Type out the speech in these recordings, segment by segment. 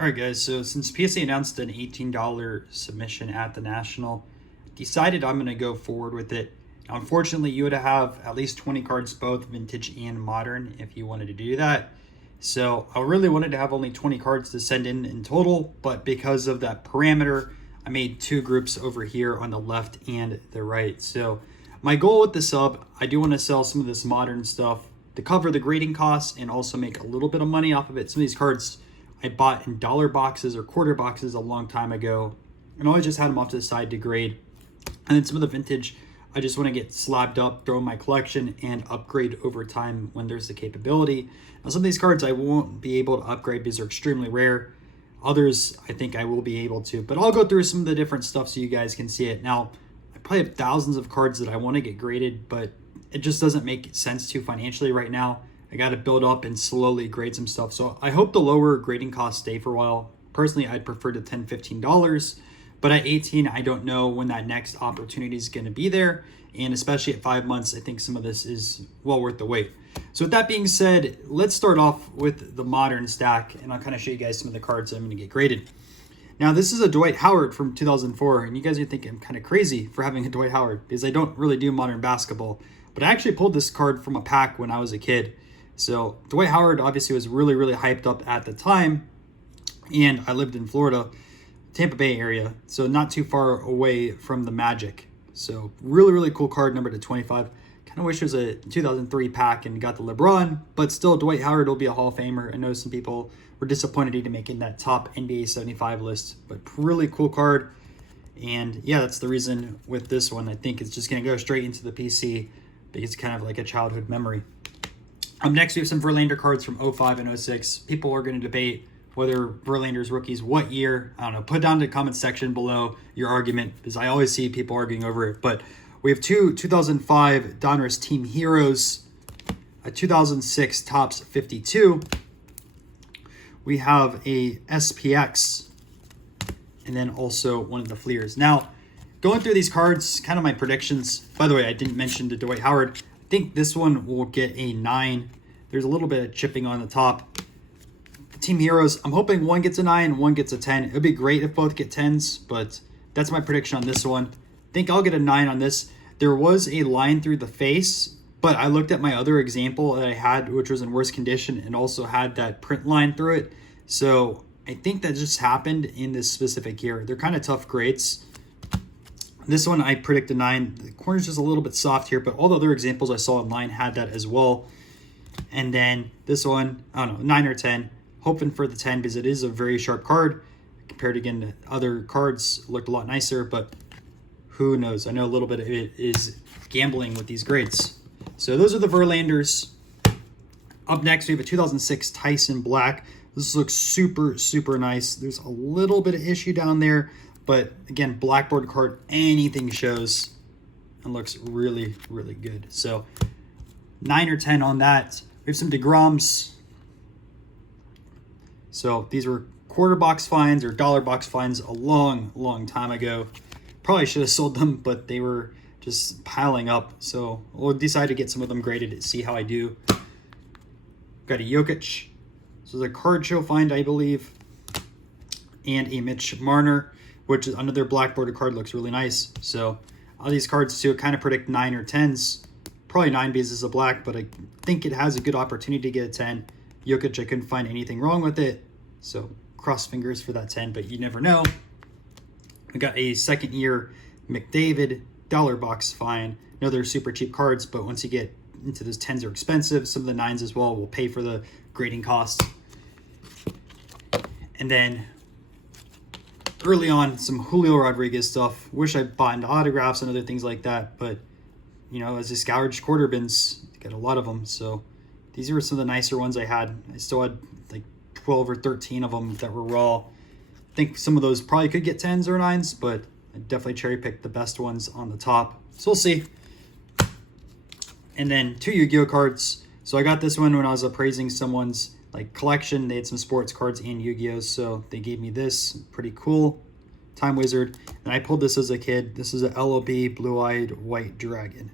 All right, guys. So since PSA announced an $18 submission at the National, decided I'm going to go forward with it. Now, unfortunately, you would have at least 20 cards, both vintage and modern, if you wanted to do that. So I really wanted to have only 20 cards to send in total, but because of that parameter, I made two groups over here on the left and the right. So my goal with the sub, I do want to sell some of this modern stuff to cover the grading costs and also make a little bit of money off of it. Some of these cards I bought in dollar boxes or quarter boxes a long time ago, and always just had them off to the side to grade. And then some of the vintage, I just want to get slabbed up, throw in my collection, and upgrade over time when there's the capability. Now, some of these cards I won't be able to upgrade because they're extremely rare. Others, I think I will be able to. But I'll go through some of the different stuff so you guys can see it. Now, I probably have thousands of cards that I want to get graded, but it just doesn't make sense to financially right now. I got to build up and slowly grade some stuff. So I hope the lower grading costs stay for a while. Personally, I'd prefer to $10, $15. But at 18, I don't know when that next opportunity is going to be there. And especially at 5 months, I think some of this is well worth the wait. So with that being said, let's start off with the modern stack. And I'll kind of show you guys some of the cards I'm going to get graded. Now, this is a Dwight Howard from 2004. And you guys are thinking I'm kind of crazy for having a Dwight Howard because I don't really do modern basketball. But I actually pulled this card from a pack when I was a kid. So Dwight Howard obviously was really, really hyped up at the time. And I lived in Florida, Tampa Bay area, so not too far away from the Magic. So really, really cool card, number to 25. Kind of wish it was a 2003 pack and got the LeBron, but still Dwight Howard will be a Hall of Famer. I know some people were disappointed he didn't make in that top NBA 75 list, but really cool card. And yeah, that's the reason with this one. I think it's just going to go straight into the PC because it's kind of like a childhood memory. Up next, we have some Verlander cards from 05 and 06. People are going to debate whether Verlander's rookies, what year. I don't know. Put down in the comment section below your argument because I always see people arguing over it. But we have two 2005 Donruss Team Heroes, a 2006 Topps 52. We have a SPX, and then also one of the Fleers. Now, going through these cards, kind of my predictions. By the way, I didn't mention the Dwight Howard. I think this one will get a 9. There's a little bit of chipping on the top. The Team Heroes, I'm hoping one gets a 9, one gets a 10. It would be great if both get 10s, but that's my prediction on this one. I think I'll get a 9 on this. There was a line through the face, but I looked at my other example that I had, which was in worse condition, and also had that print line through it. So I think that just happened in this specific year. They're kind of tough grades. This one I predict a 9. The corner's just a little bit soft here, but all the other examples I saw online had that as well. And then this one, I don't know, 9 or 10. Hoping for the 10 because it is a very sharp card. Compared again to other cards, looked a lot nicer, but who knows? I know a little bit of it is gambling with these grades. So those are the Verlanders. Up next, we have a 2006 Tyson Black. This looks super, super nice. There's a little bit of issue down there. But again, blackboard card, anything shows and looks really, really good. So 9 or 10 on that. We have some DeGroms. So these were quarter box finds or dollar box finds a long, long time ago. Probably should have sold them, but they were just piling up. So we'll decide to get some of them graded to see how I do. Got a Jokic. This is a card show find, I believe. And a Mitch Marner, which is another blackboarded card, looks really nice. So all these cards too kind of predict 9 or 10s. Probably 9 because it's a black, but I think it has a good opportunity to get a 10. Jokic, I couldn't find anything wrong with it. So cross fingers for that 10, but you never know. We got a second year McDavid dollar box find. No, they're super cheap cards, but once you get into those 10s are expensive. Some of the 9s as well will pay for the grading costs. And then early on, some Julio Rodriguez stuff. Wish I bought into autographs and other things like that, but you know, as I scoured quarter bins, got a lot of them. So these were some of the nicer ones I had. I still had like 12 or 13 of them that were raw. I think some of those probably could get 10s or 9s, but I definitely cherry picked the best ones on the top. So we'll see. And then 2 Yu-Gi-Oh cards. So I got this one when I was appraising someone's like collection. They had some sports cards and Yu-Gi-Ohs, so they gave me this. Pretty cool. Time Wizard. And I pulled this as a kid. This is a LOB Blue-Eyed White Dragon.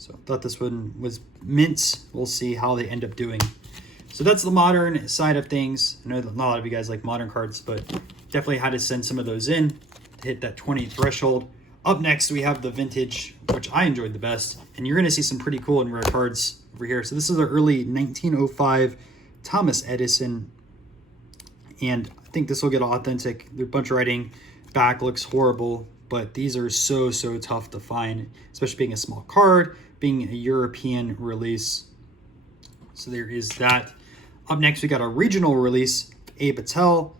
So I thought this one was mint. We'll see how they end up doing. So that's the modern side of things. I know that not a lot of you guys like modern cards, but definitely had to send some of those in to hit that 20 threshold. Up next, we have the vintage, which I enjoyed the best. And you're going to see some pretty cool and rare cards over here. So this is our early 1905 Thomas Edison. And I think this will get authentic. The bunch writing back looks horrible, but these are so tough to find, especially being a small card, being a European release. So there is that. Up next, we got a regional release, A. Patel.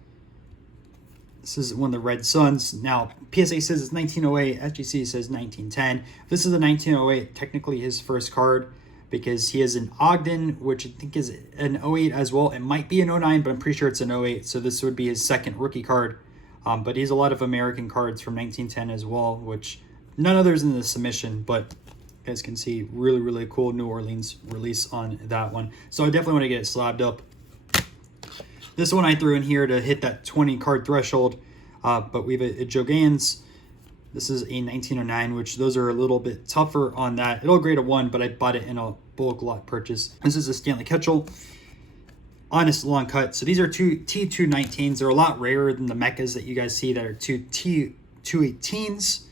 This is one of the Red Suns. Now, PSA says it's 1908. SGC says 1910. This is a 1908, technically his first card, because he has an Ogden, which I think is an 08 as well. It might be an 09, but I'm pretty sure it's an 08. So this would be his second rookie card. But he has a lot of American cards from 1910 as well, which none others in the submission, but you guys can see really cool New Orleans release on that one. So I definitely want to get it slabbed up. This one I threw in here to hit that 20 card threshold, but we have a Jogans. This is a 1909, which those are a little bit tougher on that. It'll grade a 1, but I bought it in a bulk lot purchase. This is a Stanley Ketchel. Honest long cut. So these are two T219s. They're a lot rarer than the Mechas that you guys see that are two T218s.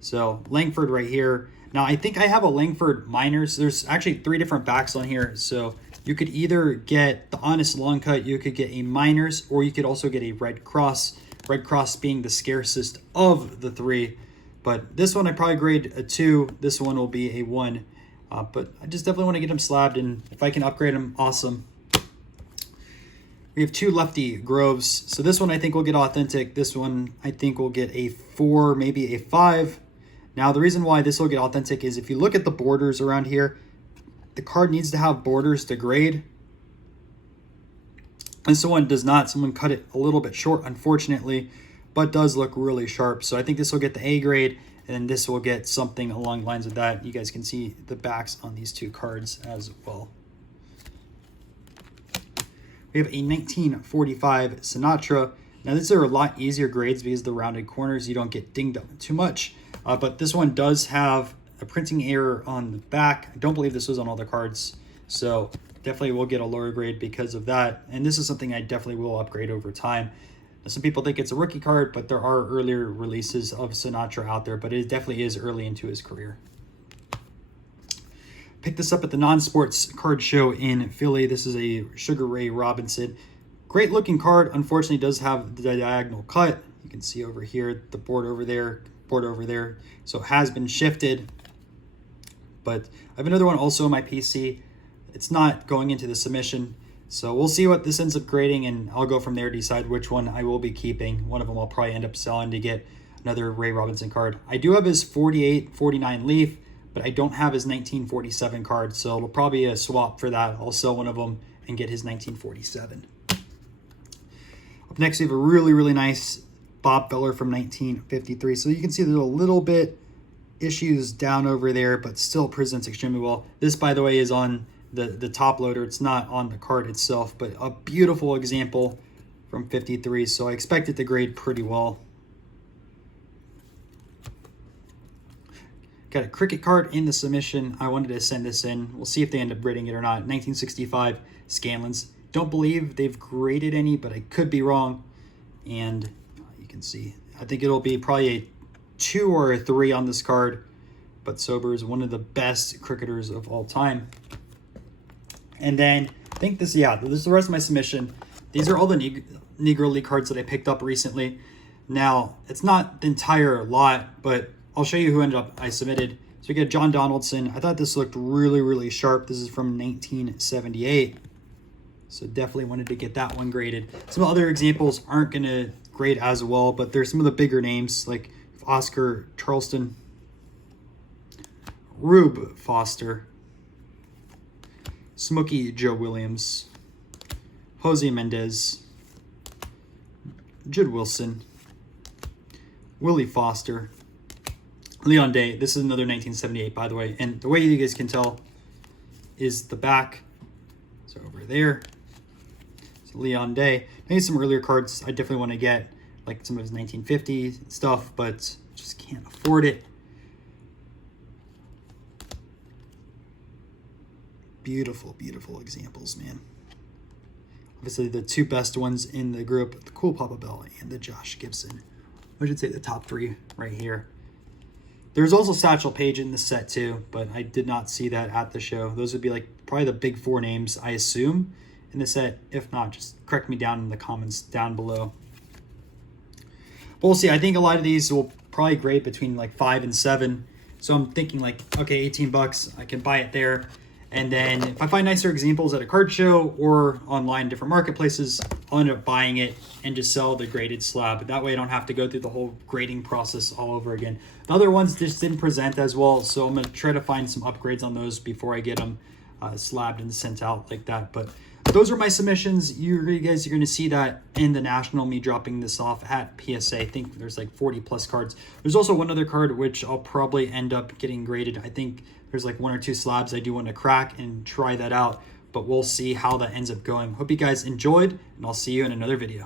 So Langford right here. Now I think I have a Langford Minors. There's actually 3 different backs on here. So you could either get the Honest long cut, you could get a Minors, or you could also get a Red Cross. Red Cross being the scarcest of the 3. But this one I probably grade a 2. This one will be a 1. But I just definitely want to get them slabbed, and if I can upgrade them, awesome. We have 2 lefty Groves. So this one I think will get authentic. This one I think will get a 4, maybe a 5. Now the reason why this will get authentic is if you look at the borders around here, the card needs to have borders to grade. This one does not. Someone cut it a little bit short, unfortunately, but does look really sharp. So I think this will get the A grade, and this will get something along the lines of that. You guys can see the backs on these 2 cards as well. We have a 1945 Sinatra. Now these are a lot easier grades because of the rounded corners. You don't get dinged up too much. But this one does have a printing error on the back. I don't believe this was on all the cards. So definitely will get a lower grade because of that. And this is something I definitely will upgrade over time. Some people think it's a rookie card, but there are earlier releases of Sinatra out there. But it definitely is early into his career. Picked this up at the non-sports card show in Philly. This is a Sugar Ray Robinson. Great looking card. Unfortunately, does have the diagonal cut. You can see over here, the board over there. So it has been shifted. But I have another one also in my PC. It's not going into the submission. So we'll see what this ends up grading, and I'll go from there to decide which one I will be keeping. One of them I'll probably end up selling to get another Ray Robinson card. I do have his 48, 49 Leaf, but I don't have his 1947 card, so it'll probably be a swap for that. I'll sell one of them and get his 1947. Up next, we have a really nice Bob Feller from 1953. So you can see there's a little bit issues down over there, but still presents extremely well. This, by the way, is on the top loader. It's not on the card itself, but a beautiful example from 53. So I expect it to grade pretty well. Got a cricket card in the submission. I wanted to send this in. We'll see if they end up grading it or not. 1965 Scanlons. Don't believe they've graded any, but I could be wrong. And you can see, I think it'll be probably a 2 or a 3 on this card. But Sober is one of the best cricketers of all time. And then I think this is the rest of my submission. These are all the Negro League cards that I picked up recently. Now, it's not the entire lot, but I'll show you who I submitted. So we get John Donaldson. I thought this looked really sharp. This is from 1978. So definitely wanted to get that one graded. Some other examples aren't going to grade as well, but there's some of the bigger names like Oscar Charleston, Rube Foster, Smokey Joe Williams, Jose Mendez, Judd Wilson, Willie Foster, Leon Day. This is another 1978, by the way. And the way you guys can tell is the back. So over there, so Leon Day. Maybe some earlier cards I definitely want to get, like some of his 1950 stuff, but just can't afford it. Beautiful examples, man. Obviously, the two best ones in the group, the Cool Papa Bell and the Josh Gibson. I should say the top three right here. There's also Satchel Paige in the set too, but I did not see that at the show. Those would be like probably the big four names, I assume, in the set. If not, just correct me down in the comments down below. But we'll see. I think a lot of these will probably grade between like 5 and 7. So I'm thinking like, okay, 18 bucks, I can buy it there. And then if I find nicer examples at a card show or online, different marketplaces, I'll end up buying it and just sell the graded slab. That way I don't have to go through the whole grading process all over again. The other ones just didn't present as well, so I'm going to try to find some upgrades on those before I get them slabbed and sent out like that. But those are my submissions. You guys are going to see that in the National, me dropping this off at PSA. I think there's like 40 plus cards. There's also one other card which I'll probably end up getting graded. I think there's like 1 or 2 slabs I do want to crack and try that out, but we'll see how that ends up going. Hope you guys enjoyed, and I'll see you in another video.